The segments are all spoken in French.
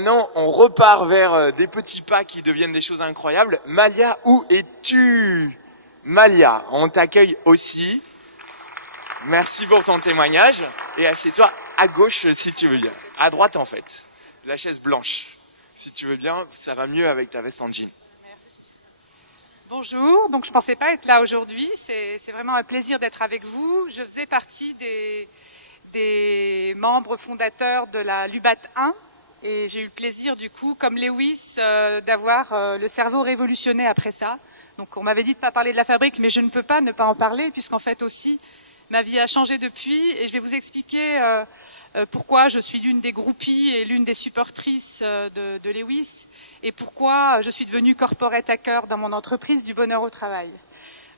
maintenant, on repart vers des petits pas qui deviennent des choses incroyables. Malia, où es-tu? Malia, on t'accueille aussi. Merci pour ton témoignage. Et assieds-toi à gauche si tu veux bien. À droite en fait. La chaise blanche. Si tu veux bien, ça va mieux avec ta veste en jean. Merci. Bonjour, donc je ne pensais pas être là aujourd'hui. C'est vraiment un plaisir d'être avec vous. Je faisais partie des membres fondateurs de la LUBAT 1. Et j'ai eu le plaisir du coup, comme Lewis, d'avoir le cerveau révolutionné après ça. Donc on m'avait dit de ne pas parler de la fabrique, mais je ne peux pas ne pas en parler, puisqu'en fait aussi, ma vie a changé depuis. Et je vais vous expliquer pourquoi je suis l'une des groupies et l'une des supportrices de Lewis, et pourquoi je suis devenue corporate hacker dans mon entreprise du bonheur au travail.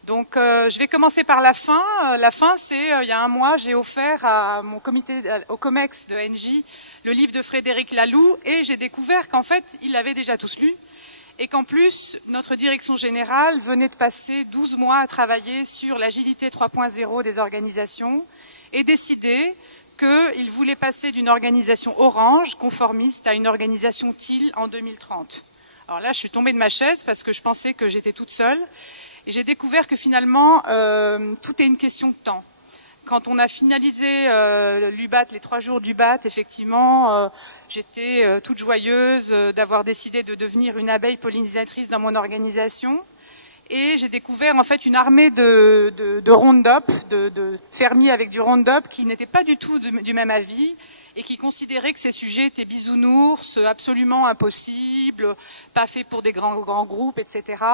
Donc je vais commencer par la fin. La fin, c'est il y a un mois, j'ai offert à mon comité, au COMEX de NJ, le livre de Frédéric Laloux, et j'ai découvert qu'en fait, ils l'avaient déjà tous lu, et qu'en plus, notre direction générale venait de passer 12 mois à travailler sur l'agilité 3.0 des organisations, et décider qu'il voulait passer d'une organisation orange, conformiste, à une organisation TIL en 2030. Alors là, je suis tombée de ma chaise parce que je pensais que j'étais toute seule, et j'ai découvert que finalement, tout est une question de temps. Quand on a finalisé l'UBAT, les 3 jours du BAT, effectivement, j'étais toute joyeuse d'avoir décidé de devenir une abeille pollinisatrice dans mon organisation. Et j'ai découvert en fait une armée de Roundup, de fermiers avec du Roundup qui n'étaient pas du tout du même avis et qui considéraient que ces sujets étaient bisounours, absolument impossibles, pas faits pour des grands groupes, etc.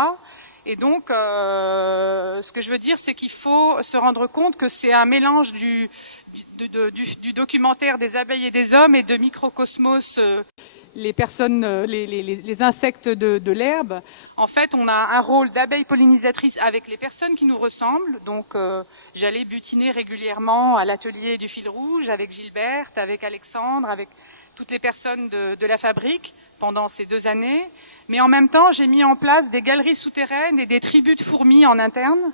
Et donc, ce que je veux dire, c'est qu'il faut se rendre compte que c'est un mélange du documentaire des abeilles et des hommes et de Microcosmos, les personnes, les insectes de l'herbe. En fait, on a un rôle d'abeille pollinisatrice avec les personnes qui nous ressemblent. Donc, j'allais butiner régulièrement à l'atelier du fil rouge avec Gilberte, avec Alexandre, avec toutes les personnes de la fabrique pendant ces 2 années. Mais en même temps, j'ai mis en place des galeries souterraines et des tribus de fourmis en interne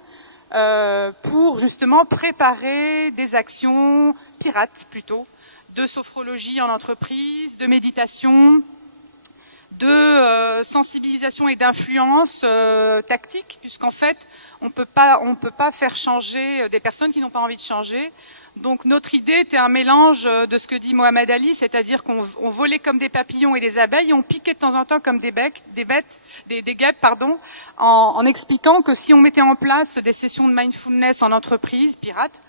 pour justement préparer des actions pirates plutôt, de sophrologie en entreprise, de méditation, de sensibilisation et d'influence tactique, puisqu'en fait, on peut pas faire changer des personnes qui n'ont pas envie de changer. Donc notre idée était un mélange de ce que dit Mohamed Ali, c'est-à-dire qu'on volait comme des papillons et des abeilles, et on piquait de temps en temps comme des guêpes, en expliquant que si on mettait en place des sessions de mindfulness en entreprise pirate,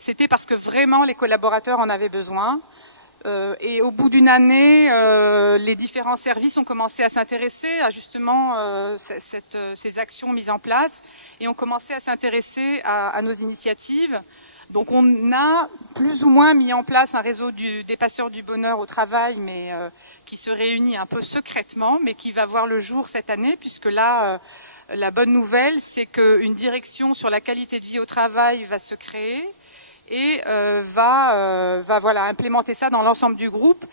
c'était parce que vraiment les collaborateurs en avaient besoin. Et au bout d'une année, les différents services ont commencé à s'intéresser à justement ces actions mises en place, et ont commencé à s'intéresser à nos initiatives. Donc on a plus ou moins mis en place un réseau des passeurs du bonheur au travail, mais qui se réunit un peu secrètement, mais qui va voir le jour cette année, puisque là, la bonne nouvelle, c'est qu'une direction sur la qualité de vie au travail va se créer, et va voilà, implémenter ça dans l'ensemble du groupe.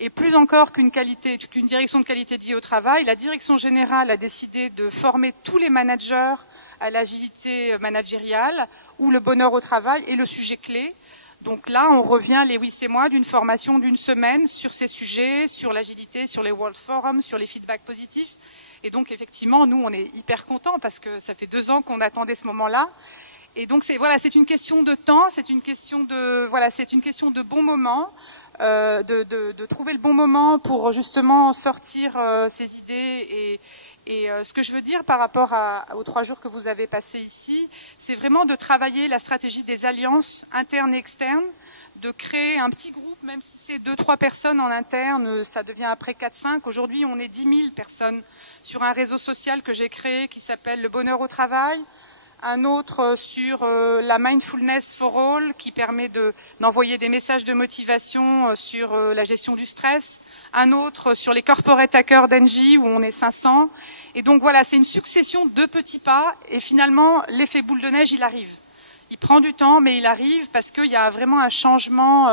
Et plus encore qu'une direction de qualité de vie au travail, la direction générale a décidé de former tous les managers à l'agilité managériale, où le bonheur au travail est le sujet clé. Donc là, on revient, Lewis et moi, d'une formation d'1 semaine sur ces sujets, sur l'agilité, sur les World Forums, sur les feedbacks positifs. Et donc effectivement, nous, on est hyper contents parce que ça fait 2 ans qu'on attendait ce moment-là. Et donc c'est une question de temps, c'est une question de bon moment, de trouver le bon moment pour justement sortir ces idées. Et ce que je veux dire par rapport aux 3 jours que vous avez passés ici, c'est vraiment de travailler la stratégie des alliances internes et externes, de créer un petit groupe, même si c'est 2-3 personnes en interne, ça devient après 4-5. Aujourd'hui, on est 10 000 personnes sur un réseau social que j'ai créé qui s'appelle Le Bonheur au Travail. Un autre sur la Mindfulness for All, qui permet d'envoyer des messages de motivation sur la gestion du stress. Un autre sur les corporate hackers d'Engie, où on est 500. Et donc voilà, c'est une succession de petits pas, et finalement, l'effet boule de neige, il arrive. Il prend du temps, mais il arrive parce qu'il y a vraiment un changement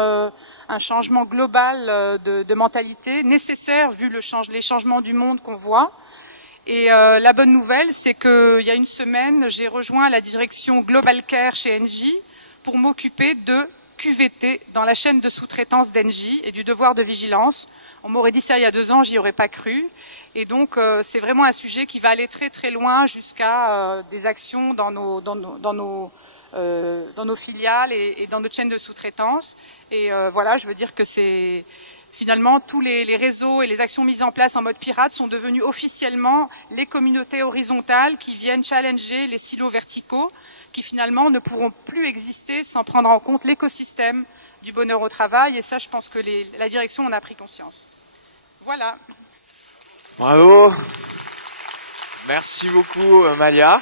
global de mentalité nécessaire vu les changements du monde qu'on voit. Et la bonne nouvelle, c'est qu'il y a 1 semaine, j'ai rejoint la direction Global Care chez Engie pour m'occuper de QVT dans la chaîne de sous-traitance d'Engie et du devoir de vigilance. On m'aurait dit ça il y a 2 ans, j'y aurais pas cru. Et donc c'est vraiment un sujet qui va aller très très loin jusqu'à des actions dans nos filiales et dans notre chaîne de sous-traitance. Et voilà, je veux dire que c'est finalement tous les réseaux et les actions mises en place en mode pirate sont devenus officiellement les communautés horizontales qui viennent challenger les silos verticaux qui finalement ne pourront plus exister sans prendre en compte l'écosystème du bonheur au travail. Et ça, je pense que la direction en a pris conscience. Voilà. Bravo. Merci beaucoup, Malia.